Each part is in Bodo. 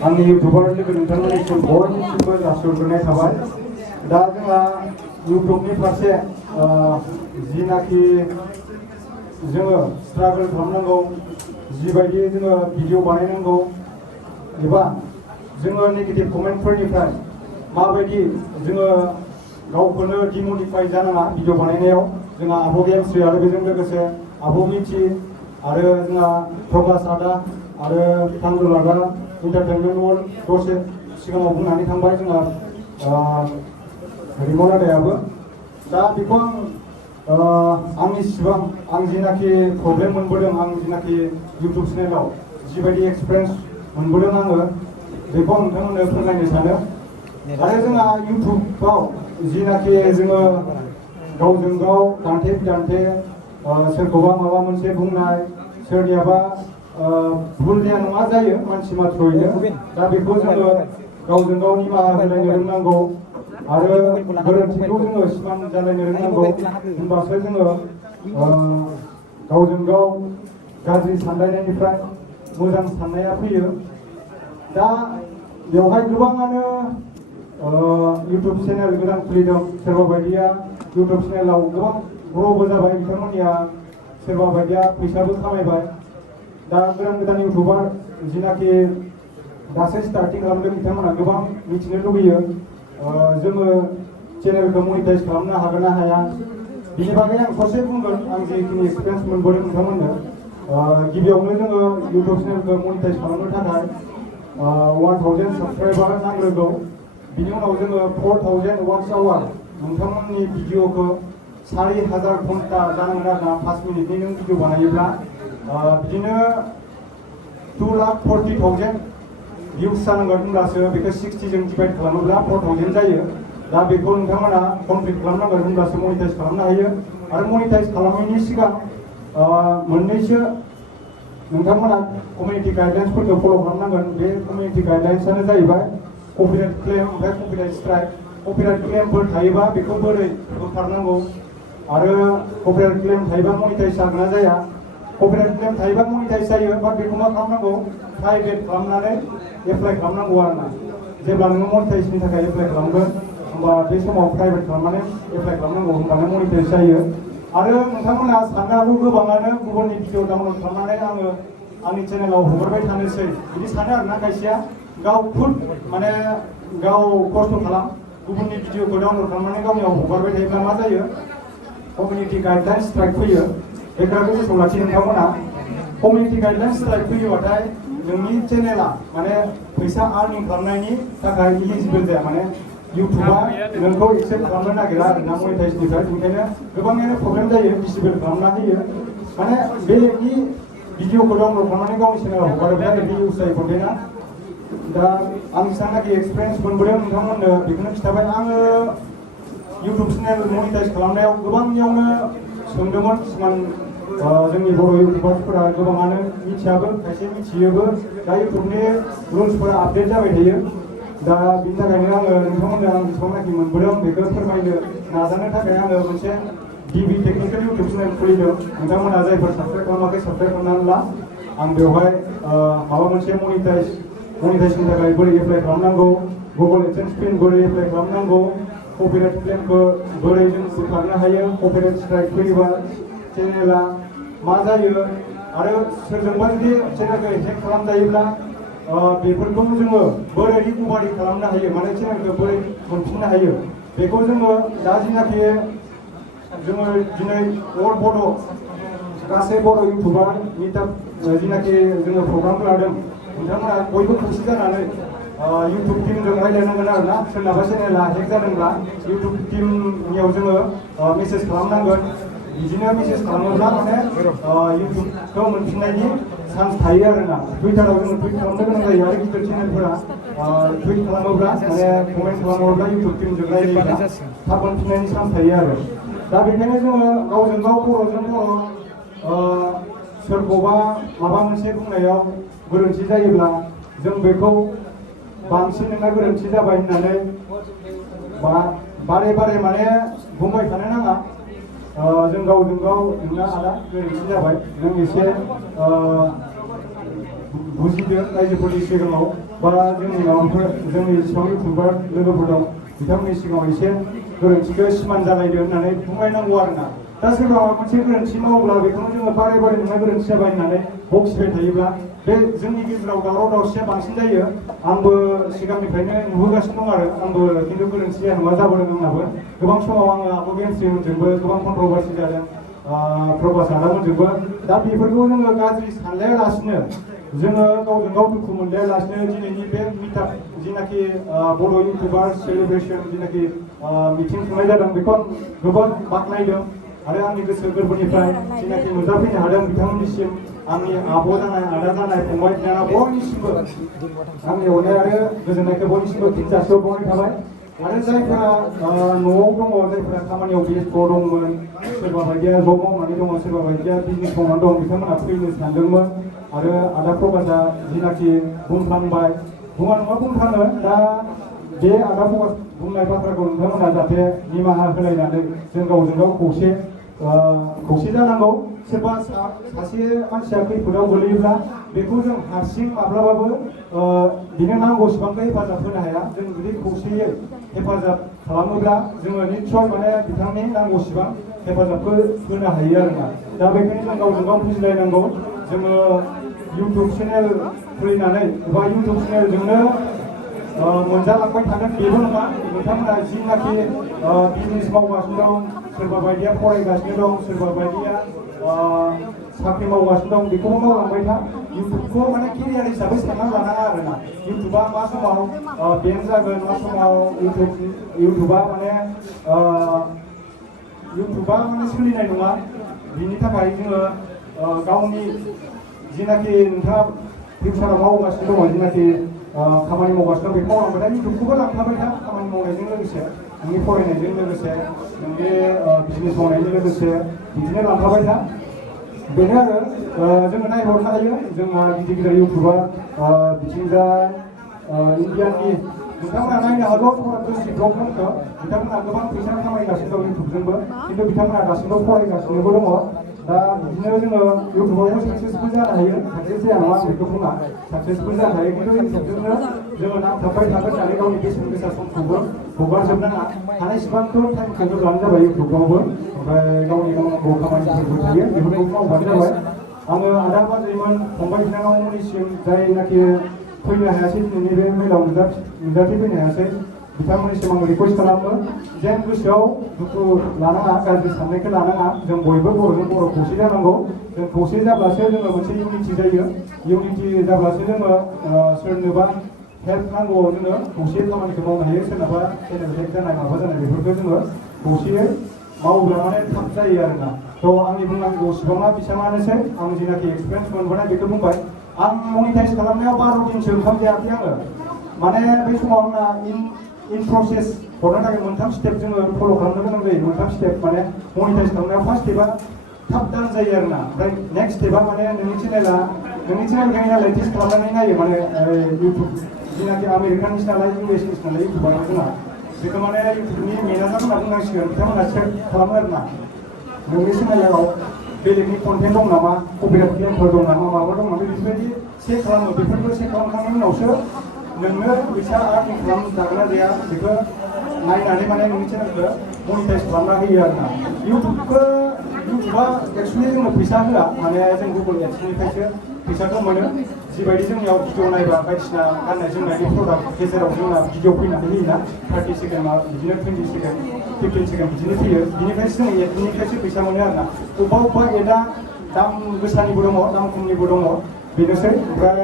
आंनि इउटुबार लोगो नोंथांमोननिसिम बयनिसिमबो जासिहरग्रोनाय थाबाय। दा जोंहा इउटुबनि फारसे जिनाखि जोङो स्ट्रागल खालामनांगौ, जिबायदि जोङो भिडिअ बानायनांगौ, एबा जोङो नेगेटिभ कमेन्टफोरनिफ्राय माबायदि जोङो गावखौनो डिमटिफाइ जानाङा भिडिअ बानायनायाव। जोंहा आब' गेमस्रि आरो बेजों लोगोसे आब' मिथि आरो जोंहा प्रकाश आदा आरो थांगुल आदा इन्टारटेनमेन्ट वर्ल्ड दसे सिगाङाव बुंनानै थांबाय जोंहा रिमन आदायाबो। दा बेखौ आंनि सिबां आं जिनाखि प्रब्लेम मोनबोदों, आं जिनाखि इउटुब चेनेलाव जिबायदि एक्सपिरियेन्स मोनबोदों आङो बेखौ नोंथांमोननो फोरमायनो सानो। आरो जोंहा इउटुबाव जिनाखि जोङो गावजों गाव दान्थे बिदान्थे सोरखौबा माबा मोनसे बुंनाय, सोरनियाबा भुलनिया नङा जायो मानसि मात्रयैनो। दा बेखौ जोङो गावजों गाव निमाहा होलायनो रोंनांगौ आरो गोरोन्थिखौ जोङो सिमान जालायनो रोंनांगौ। होनबासो जोङो गावजों गाव गाज्रि सानलायनायनिफ्राय मोजां साननाया फैयो। दा बेवहाय गोबाङानो इउटुब चेनेल गोदान खुलिदों। सोरबा बायदिया इउटुब चेनेलाव गोबां ग्र'बो जाबाय, बिथांमोननिया सोरबा बायदिया फैसाबो खामायबाय। दा गोदान इउटुबार जिनाखि दासो स्टार्टिं खालामदों बिथांमोना गोबां मिथिनो लुबैयो जोङो चेनेलखौ मनिटाइज खालामनो हागोन ना हाया। बिनि बागै आं ससे बुंगोन, आं जिखिनि एक्सपिरियेन्स मोनबोदों नोंथांमोननो। गिबियावनो जोङो इउटुब चेनेलखौ मनिटाइज खालामनो थाखाय 1000 साबस्क्राइबार नांग्रोगौ। बिनि उनाव जोङो 4000 वाट्स आवार नोंथांमोननि भिडिअखौ 4000 घन्टा जानांगोन आरोना 5 मिनिटनि नों भिडिअ बानायोब्ला। बिदिनो 2,40,000 भिउस जानांगोन, होनब्लासो बेखौ 60 जों डिभाइड खालामोब्ला 4000 जायो। दा बेखौ नोंथांमोना कमप्लिट खालामनांगोन, होनब्लासो मनिटाइज खालामनो हायो। आरो मनिटाइज खालामनायनि सिगां मोननैसो नोंथांमोना कमिउनिटि गाइडलाइन्सफोरखौ फल' खालामनांगोन। बे कमिउनिटि गाइडलाइन्सआनो जाहैबाय कपिराइट क्लेम ओमफ्राय कपिराइट स्ट्राइक। कपिराइट क्लेमफोर थायोबा बेखौ बोरै बोखारनांगौ आरो कपिराइट क्लेम थायोबा मनिटाइज जागोन ना जाया। कपिराइट क्लेम थायोबा मनिटाइज जायो, बाट बेखौ मा खालामनांगौ, प्राइभेट खालामनानै एप्लाइ खालामनांगौ आरोना। जेब्ला नोङो मनिटाइजनि थाखाय एप्लाइ खालामगोन होमबा बे समाव प्राइभेट खालामनानै एप्लाइ खालामनांगौ, होमबानो मनिटाइज जायो। आरो नोंथांमोना साननो हागौ गोबाङानो गुबुननि भिडिअ डाउनलड खालामनानै आंनि चेनेलाव हगारबाय थानोसै बिदि सानो आरोना खायसेया। गाव खुद माने गाव खस्थ' खालाम, गुबुननि भिडिअखौ डाउनलड खालामनानै गावनियाव हगारबाय थायोब्ला मा जायो, कमिउनिटि गाइडलाइन्स स्ट्राइक फैयो। बे खोथाखौ गोसोआव लाखि नोंथांमोना। कमिउनिटि गाइडलाइन्स स्ट्राइक फैयोबाथाय नोंनि चेनेला माने फैसा आर्निं खालामनायनि थाखाय इलिजिबोल जाया, माने इउटुबा नोंखौ एक्सेप्ट खालामनो नागिरा आरोना मनिटाइजनिफ्राय। बेनिखायनो गोबाङानो प्रब्लेम जायो, डिसेबल खालामना होयो। माने बेनि भिडिअखौ डाउनलड खालामनानै गावनि चेनेलाव हगारोब्ला बे इउज जायो कन्टेन्टआ। दा आं जेसेबांनाखि एक्सपिरियेन्स मोनबोदों नोंथांमोननो बेखौनो खिन्थाबाय। आङो इउटुब चेनेल मनिटाइज खालामनायाव गोबांनियावनो सोंदोंमोन। सिगां जोंनि बर' इउटुबार्सफोरा गोबाङानो मिथियाबो, खायसे मिथियोबो। दा इउटुबनि रुल्सफोरा आपडेट जाबाय थायो। दा बिनि थाखायनो आङो नोंथांमोननो आं जेसेबांनाखि मोनबोदों बेखौ फोरमायनो नाजानो थाखाय आङो मोनसे DB टेक्निकेल इउटुब चेनेल खुलिदों। नोंथांमोना जायफोर साबस्क्राइब खालामाखै साबस्क्राइब खालामनानै ला। आं बेवहाय माबा मोनसे मनिटाइजनि थाखाय बोरै एप्लाइ खालामनांगौ, गुगल एडसेन्स पिन बोरै एप्लाइ खालामनांगौ, कपिराइट क्लेमखौ बोरै जों बोखारनो हायो, कपिराइट स्ट्राइक फैयोबा चेनेला मा जायो, आरो सोरजोंबा जुदि चेनेलखौ हेक खालामजायोब्ला बेफोरखौ जोङो बोरै रिकभारि खालामनो हायो, माने चेनेलखौ बोरै मोनफिननो हायो। बेखौ जोङो दा जिनाखि जोङो दिनै अल बड' गासै बर' इउटुबार मिटआप जिनाखि जोङो प्रग्राम लादों, नोंथांमोना बयबो खौसे जानानै इउटुब टिमजों रायज्लायनांगोन आरोना। सोरनाबा चेनेला हेक जादोंब्ला इउटुब टिमनियाव जोङो मेसेज खालामनांगोन। बिदिनो मेसेज खालामोब्ला माने इउटुबखौ मोनफिननायनि चान्स थायो आरोना। टुइटाराव जोङो टुइट खालामनो गोनां जायो, आरो गिदिर चेनेलफोरा टुइट खालामोब्ला माने कमेन्ट खालामोब्ला इउटुब टिमजों रायज्लायोब्ला थाब मोनफिननायनि चान्स थायो आरो। दा बेखायनो जोङो गावजों गाव बर'जों बर' सोरखौबा माबा मोनसे बुंनायाव गोरोन्थि जायोब्ला जों बेखौ बांसिन नोंना गोरोन्थि जाबाय होननानै बारे बारे माने बुंबाय थानो नाङा। जों गावजों गाव नोंना आदा गोरोन्थि जाबाय, नों एसे बुजिदो रायजोफोरनि सिगाङाव बा जोंनि माबाफोर जोंनि जेसेबां इउटुबार लोगोफोर दं बिथांमोननि सिगाङाव एसे गोरोन्थिखौ सिमान जालायदो होननानै बुंलायनांगौ आरोना दा सोरबा माबा मोनसे गोरोन्थि मावोब्ला बेखौनो जोङो बारे बारे नोंना गोरोन्थि जाबाय होननानै बखिबाय थायोब्ला बे जोंनि गेजेराव दावराव दावसिया बांसिन जायो आंबो सिगांनिफ्रायनो नुबोगासिनो दं आरो आंबो खिन्थु गोरोन्थि जाया नङा जाबोदों आंनाबो गोबां समाव आङो आब' गेमस्रिमोनजोंबो गोबां कन्ट्रभार्सि जादों प्रभास आदामोनजोंबो दा बेफोरखौ जोङो गाज्रि सानलायालासिनो जोङो गावजों गाव दुखु मोनलायालासिनो दिनैनि बे मिटाप जिनाखि बर' इउटुबार सेलिब्रेसन जिनाखि मिटिं खुंनाय जादों बेखौ आं गोबां बाख्नायदों आरो आंनि गोसो गोरबोनिफ्राय जिनाखि नुजाफैनो हादों बिथांमोननिसिम आंनि आब' जानाय आदा जानाय फंबाय बिनानाव बयनिसिमबो आंनि अननाय आरो गोजोननायखौ बयनिसिमबो फिन जासिहरबावनाय थाबाय आरो जायफोरा न'आव दङ जायफोरा खामानियाव बेस्थ' दंमोन सोरबा बायदिया जब मावनानै दङ सोरबा बायदिया बिजनेस मावनानै दं बिथांमोनहा फैनो सानदोंमोन आरो आदा प्रकाशआ जिनाखि बुंफ्लांबाय बुङा नङा बुंफ्लाङो दा बे आदा प्रकाश बुंनाय बाथ्राखौ नोंथांमोना जाहाथे निमाहा होलायनानै जों गावजों गाव खौसे जानांगौ सोरबा सासे मानसिया खैफोदाव गोलैयोब्ला बेखौ जों हारसिं माब्लाबाबो बिनो नांगौसिबांखौ हेफाजाब होनो हाया जों जुदि खौसेयै हेफाजाब खालामोब्ला जोङो निस्सय माने बिथांनि नांगौसिबां हेफाजाबखौ होनो हायो आरोना दा बेखायनो जों गावजों गाव बुजिलायनांगौ जोङो इउटुब चेनेल खुलिनानै एबा इउटुब चेनेलजोंनो मोनजालांबाय थागोन बेबो नङा नोंथांमोना जिनाखि बिजनेस मावगासिनो दं सोरबा बायदिया फरायगासिनो दं सोरबा बायदिया साख्रि मावगासिनो दं बेखौबो मावलांबाय था इउटुबखौ माने केरियार हिसाबै साननानै लानाङा आरोना इउटुबा मा समाव बेन जागोन मा समाव इउटुबा माने सोलिनाय नङा बिनि थाखाय जोङो गावनि जिनाखि नोंथाङा फिउचाराव मावगासिनो दङ जिनाखि खामानि मावगासिनो दं बेखौ मावलांबाय था इउटुबखौबो लांफाबाय था खामानि मावनायजों लोगोसे नोंनि फरायनायजों लोगोसे नोंनि बिजनेस मावनायजों लोगोसे बिदिनो लांफाबाय था बेनो आरो जोङो नायहरनो हायो जोंहा गिदिर गिदिर इउटुबार बिथिंजाय इन्डियानि बिथांमोना नायनो हागौ फरायगासिनो ब्लगफोरखौ बिथांमोना गोबां फैसा खामायगासिनो दं इउटुबजोंबो खिन्थु बिथांमोना दासिमबो फरायगासिनोबो दङ दा बिदिनो जोङो इउटुबावबो साक्सेसफुल जानो हायो साक्सेस जाया नङा बेखौ बुङा साक्सेसफुल जानो हायो खिन्थु इउटुबजोंनो जोङो नांथाबबाय थागोन होननानै गावनि बेसेन गोसा समखौबो हगारजोबनाङा हानायसिबांथ' टाइमखौ होब्लानो जाबाय इउटुबावबो ओमफ्राय गावनि मावनांगौ खामानिफोरबो थायो बेफोरखौ मावबानो जाबाय आङो आदा बाजैमोन फंबाय बिनानावमोननिसिम जायनाखि फैनो हायासै दिनैनि बे मेलाव नुजाथिफैनो हायासै बिथांमोननिसिम आं रिकुवेस्ट खालामो जेन गोसोआव दुखु लानाङा गाज्रि साननायखौ लानाङा जों बयबो बर'जों बर' खौसे जानांगौ जों खौसे जाब्लासो जोङो मोनसे इउनिटि जायो इउनिटि जाब्लासो जोङो सोरनोबा हेल्प नांगौआव जोङो खौसे खामानिखौ मावनो हायो सोरनाबा चेनेल हेल्प जानाय माबा जानाय बेफोरखौ जोङो खौसेयै मावोब्ला माने थाब जायो आरोना थ' आंनि बुंनांगौ सिबाङा बेसेबांआनोसै आं जेनाखि एक्सपिरियेन्स मोनबोनाय बेखौ बुंबाय आं मनिटाइज खालामनायाव 12 दिनसो ओंखाम जायाखै आङो माने बे समाव आंना इन प्रसेस हरनो थाखाय मोनथाम स्टेप जोङो फल' खालामनो गोनां जायो मोनथाम स्टेप माने मनिटाइज खालामनायाव फार्स्ट स्टेपआ थाब दान जायो आरोना ओमफ्राय नेक्स्ट स्टेपआ माने नोंनि चेनेलखौ एनालाइटिस खालामनानै नायो माने इउटुब जिनाखि आमेरिकानिस नालाय इउएसनिस नालाय इउटुबा जोंना बेखौ माने इउटुबनि मेनेजार होनना बुंनांसिगोन बिथांमोना चेक खालामो आरोना नोंनि चेनेलाव बेलेगनि कन्टेन्ट दं नामा कपिराइट क्लेमफोर दं नामा माबा दं नामा बेफोरबायदि चेक खालामो बेफोरखौ चेक खालामखांनायनि उनावसो नोंनो फैसा आर्निं खालामजागोन ना जाया बेखौ नायनानै माने नोंनि चेनेलखौ मनिटाइज खालामना होयो आरोना इउटुबा एक्सुवेलि जोंनो फैसा होआ माने जों गुगल एड्सनिफ्रायसो फैसाखौ मोनो जिबायदि जोंनियाव भिडिअ नायबा बायदिसिना गाननाय जोमनायनि प्रडाक्ट गेजेराव जोंना भिडिअ फैनानै होयोना 30 सेकेन्ड बिदिनो 20 सेकेन्ड 15 सेकेन्ड बिदिनो फैयो बिनिफ्रायसो जों एडनिफ्रायसो फैसा मोनो आरोना अबेबा एडआ दाम गोसानिबो दङ दाम खमनिबो दङ बेनोसै ओमफ्राय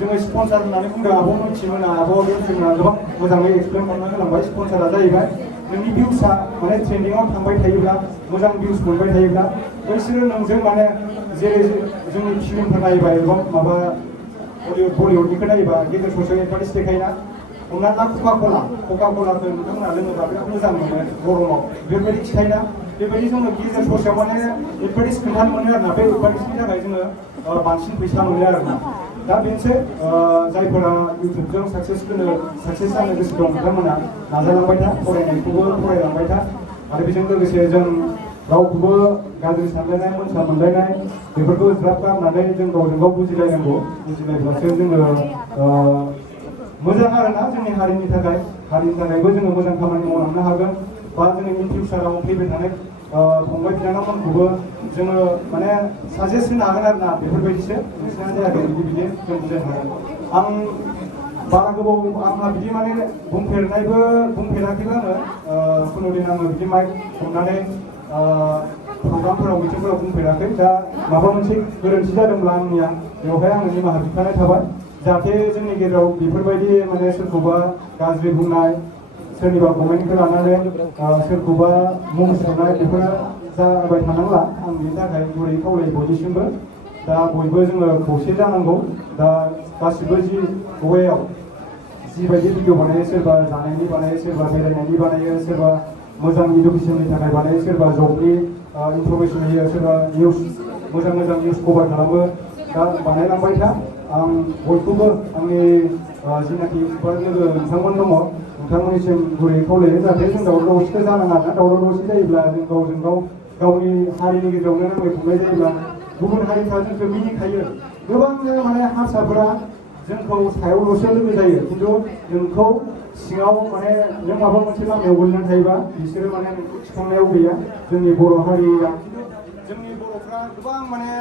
जोङो स्पन्सार होननानै बुंदों आब' मिथिमोना आब' जोंना गोबां मोजाङै एक्सप्लेन खालामना होलांबाय स्पन्सारा जाहैबाय नोंनि भिउसआ माने ट्रेन्डिङाव थांबाय थायोब्ला मोजां भिउस मोनबाय थायोब्ला बैसोरो नोंजों माने जेरै जोंनि फिल्मफोर नायोबा एबा माबा बलिउडनिखौ नायोबा गेजेर ससेयाव एडभार्टाइज देखायोना हमना ला कका कलाखौ नोंथांमोना लोङोबा बिराद मोजां मोनो गरमाव बेफोरबायदि खिथायोना बेबायदि जोङो गेजेर ससेयाव माने एडभार्टाइज खोन्थानो मोनो आरोना बे एडभार्टाइजनि थाखाय जोङो बांसिन फैसा मोनो आरोना दा बेनोसै जायफोरा इउटुबजों साक्सेस जानो गोसो दं बिथांमोना नाजालांबाय था फरायनायखौबो फरायलांबाय था आरो बेजों लोगोसे जों रावखौबो गाज्रि सानलायनाय मोनसा मोनलायनाय बेफोरखौ ज्राब गारनानै जों गावजों गाव बुजिलायनांगौ बुजिलायब्लासो जोङो मोजां आरोना जोंनि हारिनि थाखायबो जोङो मोजां खामानि मावलांनो हागोन बा जोंनि इन फिउचाराव फैबाय थानाय फंबाय बिनानावमोनखौबो जोङो माने साजेस्ट होनो हागोन आरोना बेफोरबायदिसो नोंसिना जायाखै बिदि जों बुजायनो हागोन आं बारा गोबाव आंहा बिदि माने बुंफेराखैबो आङो खुनुदिन आङो बिदि माइक हमनानै प्रग्रामफोराव मिटिंफोराव बुंफेराखै दा माबा मोनसे गोरोन्थि जादोंब्ला आंनिया बेवहाय आङो निमाहा बिखानाय थाबाय जाहाथे जोंनि गेजेराव बेफोरबायदि माने सोरखौबा गाज्रि बुंनाय सोरनिबा कमेन्टखौ लानानै सोरखौबा मुं सुनाय बेफोरो जाबाय थानांला आं बेनि थाखाय गुरै खावलायो बयनिसिमबो दा बयबो जोङो खौसे जानांगौ दा गासिबो जि गवायाव जिबायदि भिडिअ बानायो सोरबा जानायनि बानायो सोरबा बेरायनायनि बानायो सोरबा मोजां इडुकेसननि थाखाय बानायो सोरबा जबनि इनफरमेसन होयो सोरबा निउस मोजां निउस कभार खालामो दा बानायलांबाय था आं बयखौबो आंनि जिनाखि लोगो नोंथांमोन दङ नोंथांमोननिसिम गुरै खावलायो जाहाथे जों दावराव दावसिखौ जानाङा ना दावराव दावसि जायोब्ला जों गावजों गाव गावनि हारिनि गेजेरावनो नांलाय खमलाय जायोब्ला गुबुन हारिफ्रा जोंखौ मिनिखायो गोबां माने हारसाफोरा जोंखौ सायावल'सो लोगो जायो खिन्थु नोंखौ सिङाव माने नों माबा मोनसे लामायाव गोलैनानै थायोबा बिसोरो माने नोंखौ थिखांनायाव गैया जोंनि बर' हारिया जोंनि बर'फ्रा गोबां माने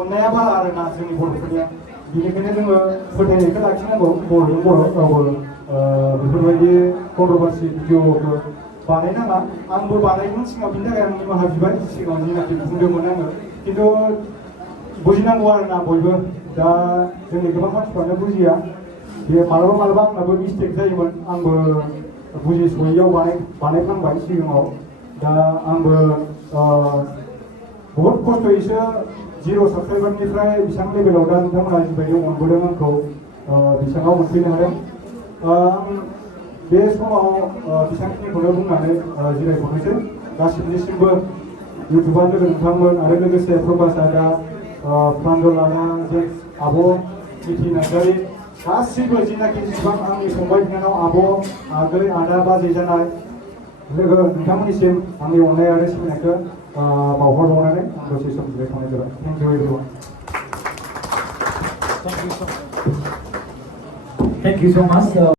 अननाया बारा आरोना जोंनि बर'फोरनिया बेनिखायनो जोङो फोथायनायखौ लाखिनांगौ बर'जों बर' रावबो बेफोरबायदि कन्ट्रभार्सि भिडिअखौ बानायनाङा आंबो बानायगोन सिगाङाव बिनि थाखाय आं निमाहा बिबाय सिगाङाव जिनाखि बुंदोंमोन आङो खिन्थु बुजिनांगौ आरोना बयबो दा जोंनि गोबां मानसिफ्रानो बुजिया बे मालाबा आंनाबो मिस्टेक जायोमोन आंबो बुजिस'यैयाव बानायफ्लांबाय सिगाङाव दा आंबो बहुत खस्थ'यैसो 0 साबस्क्राइबारनिफ्राय बेसेबां लेभेलाव दा नोंथांमोना जिबायदि अनबोदों आंखौ बेसेबाङाव मोनफैनो हादों आं बे समाव बेसेबांखिनिखौनो बुंनानै जिरायथ'नोसै गासिबनिसिमबो इउटुबार लोगो नोंथांमोन आरो लोगोसे प्रकाश आदा प्रान्जल आदा जे आब' मिथि नार्जारि गासिबो जिनाखि जेसेबां आंनि फंबाय बिनानाव आब' आगै आदा बाजै जानाय लोगो नोंथांमोननिसिम आंनि अननाय आरो सिबिनायखौ बावहरबावनानै आं दसे सम जिरायथ'नाय जाबाय thank you everyone Thank you so much.